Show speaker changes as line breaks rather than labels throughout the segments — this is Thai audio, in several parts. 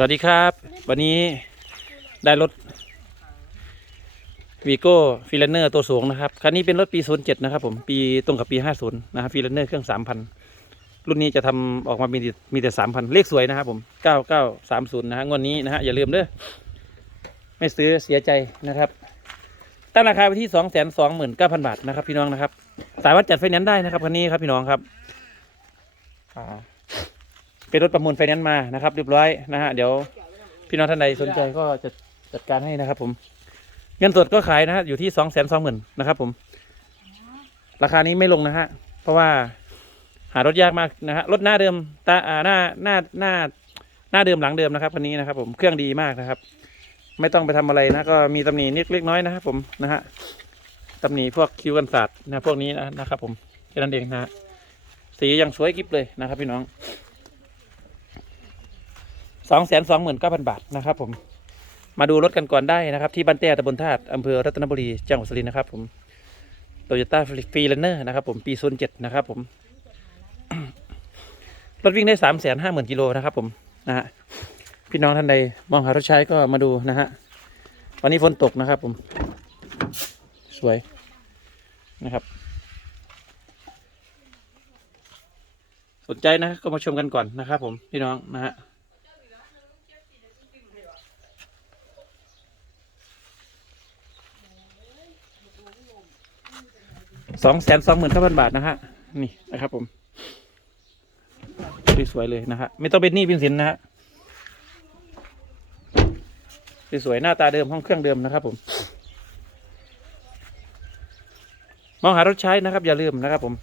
สวัสดีครับ วันนี้ได้รถวีโก้ฟีลเนอร์ตัวสูงนะครับ คันนี้เป็นรถปี 07 นะครับผม ปีตรงกับปี 50 นะครับฟีลเนอร์เครื่อง 3,000 รุ่นนี้จะทำออกมามีมีแต่ 3,000 เลขสวยนะครับผม 9930 นะฮะงวดนี้นะฮะอย่าลืมเด้อไม่ซื้อเสียใจนะครับ ตั้งราคาไปที่ 229,000 บาทนะครับพี่น้องนะครับ สามารถจัดไฟแนนซ์ได้นะครับคันนี้ครับพี่น้องครับอ่า เป็นรถประมูลไฟแนนซ์มานะครับเรียบร้อยนะฮะเดี๋ยวพี่น้องท่านใดสนใจก็จะจัดการให้นะครับ ผมเงินสดก็ขายนะฮะอยู่ที่สองแสนสองหมื่นนะครับ ผม ราคานี้ไม่ลงนะฮะเพราะว่าหารถยากมากนะฮะรถหน้าเดิมตาอ่าหน้าหน้าหน้าหน้าเดิมหลังเดิมนะครับคันนี้นะครับ ผมเครื่องดีมากนะครับ ไม่ต้องไปทำอะไรนะก็มีตำหนินิดเล็กน้อยนะครับผมนะฮะตำหนิพวกคิวกันศาสตร์นะพวกนี้นะนะครับ ผมแค่นั้นเองนะฮะสียังสวยกริบเลยนะครับ พี่น้อง สองแสนสองหมื่นเก้าพันบาทนะครับผมมาดูรถกันก่อนได้นะครับ ที่บ้านแต้ตำบลธาตุอำเภอรัตนบุรีจังหวัดสุรินทร์นะครับผมโตโยต้าฟรีแลนเนอร์นะครับผมปีโซนเจ็ดนะครับผมรถวิ่งได้สามแสนห้าหมื่นกิโลนะครับผมนะฮะพี่น้องท่านใดมองหารถใช้ก็มาดูนะฮะวันนี้ฝนตกนะครับผม สวยนะครับ สนใจนะก็มาชมกันก่อนนะครับผมพี่น้องนะฮะ สองแสนสองหมื่นเก้าพันบาทนะฮะนี่นะครับ ผมสวยๆเลยนะฮะไม่ต้องเป็นหนี้เป็นสินนะฮะสวยๆหน้าตาเดิมห้องเครื่องเดิมนะครับ ผม มองหารถใช้นะครับ อย่าลืมนะครับ ผม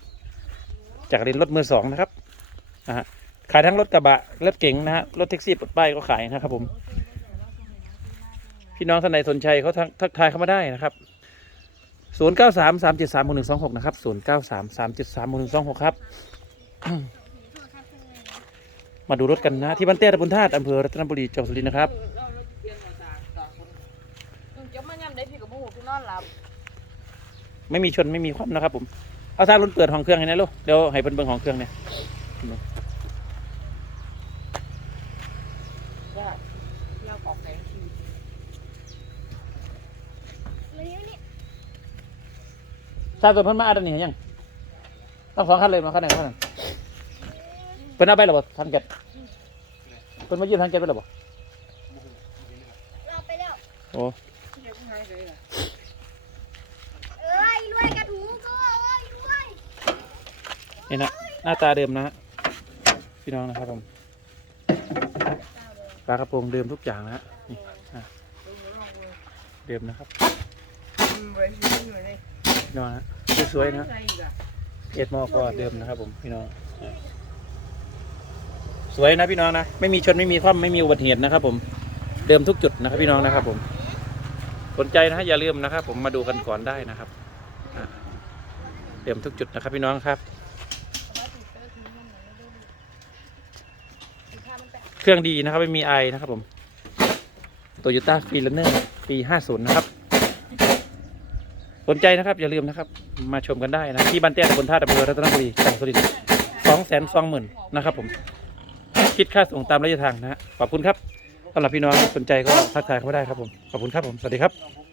จากเรียนรถมือสองนะครับนะฮะขายทั้งรถกระบะรถเก๋งนะฮะรถแท็กซี่ปลดป้ายก็ขายนะครับ ผม พี่น้องท่านใดสนใจเขาทักทายเข้ามาได้นะครับ ศูนย์เก้าสามสามเจ็ดสามหนึ่งสองหกนะครับศูนย์เก้าสามสามเจ็ดสามหนึ่งสองหกครับ มาดูรถกันนะ ที่บ้านเต้ตำบลธาตุอำเภอรัตนบุรีจังหวัดสุรินทร์นะครับ
จะมายำได้พี่กับพวกพี่นอนหลับ
ไม่มีชนไม่มีคว่ำนะครับผมเอาถ้ารุ่นเปิดห้องเครื่องให้นะลูกเดี๋ยวให้เพิ่นเบิ่งห้องเครื่องเนี่ย
ว่าเที่ยวกอกแสงชีวิต
ทราบตัวเพิ่นมาอันนี้ยังต้องสองคันเลยมาคันไหนคันนั้นเพิ่นเอาไปหรือเปล่าทันแกตเพิ่นมายืมทันแกตไปหรือเปล่า
เราไปแล้ว
โอ้
ที่เด็กผู้ชายเลยล่ะ
เอ้ยรวยกระถูก็เอ้ยรวย
นี่นะหน้าตาเดิมนะฮะพี่น้องนะครับผมปลากระโปรงเดิมทุกอย่างนะฮะนี่อะเดิมนะครับ
อืมไว้ชีวิตอยู่เลย
พี่น้องนะ สวยๆนะ
อะไรอีกอะ
เอ็ดมอก็เดิมนะครับ ผมพี่น้องสวยนะพี่น้องนะไม่มีชนไม่มีคว่ำไม่มีอุบัติเหตุนะครับ ผมเดิมทุกจุดนะครับ พี่น้องนะครับ ผม สนใจนะฮะอย่าลืมนะครับ ผมมาดูกันก่อนได้นะครับเดิมทุกจุดนะครับ พี่น้องครับ เครื่องดีนะครับไม่มีไอนะครับ ผมโตโยต้าฟีลเนอร์ปี50นะครับ สนใจนะครับอย่าลืมนะครับ มาชมกันได้นะที่บ้านเตี้ยตำบลท่าตะเภอรัตนบุรีจังหวัดสุรินทร์สองแสนสองหมื่นนะครับผมคิดค่าส่งตามระยะทางนะฮะขอบคุณครับสำหรับพี่น้องสนใจก็ทักทายเข้ามาได้ครับผมขอบคุณครับผมสวัสดีครับ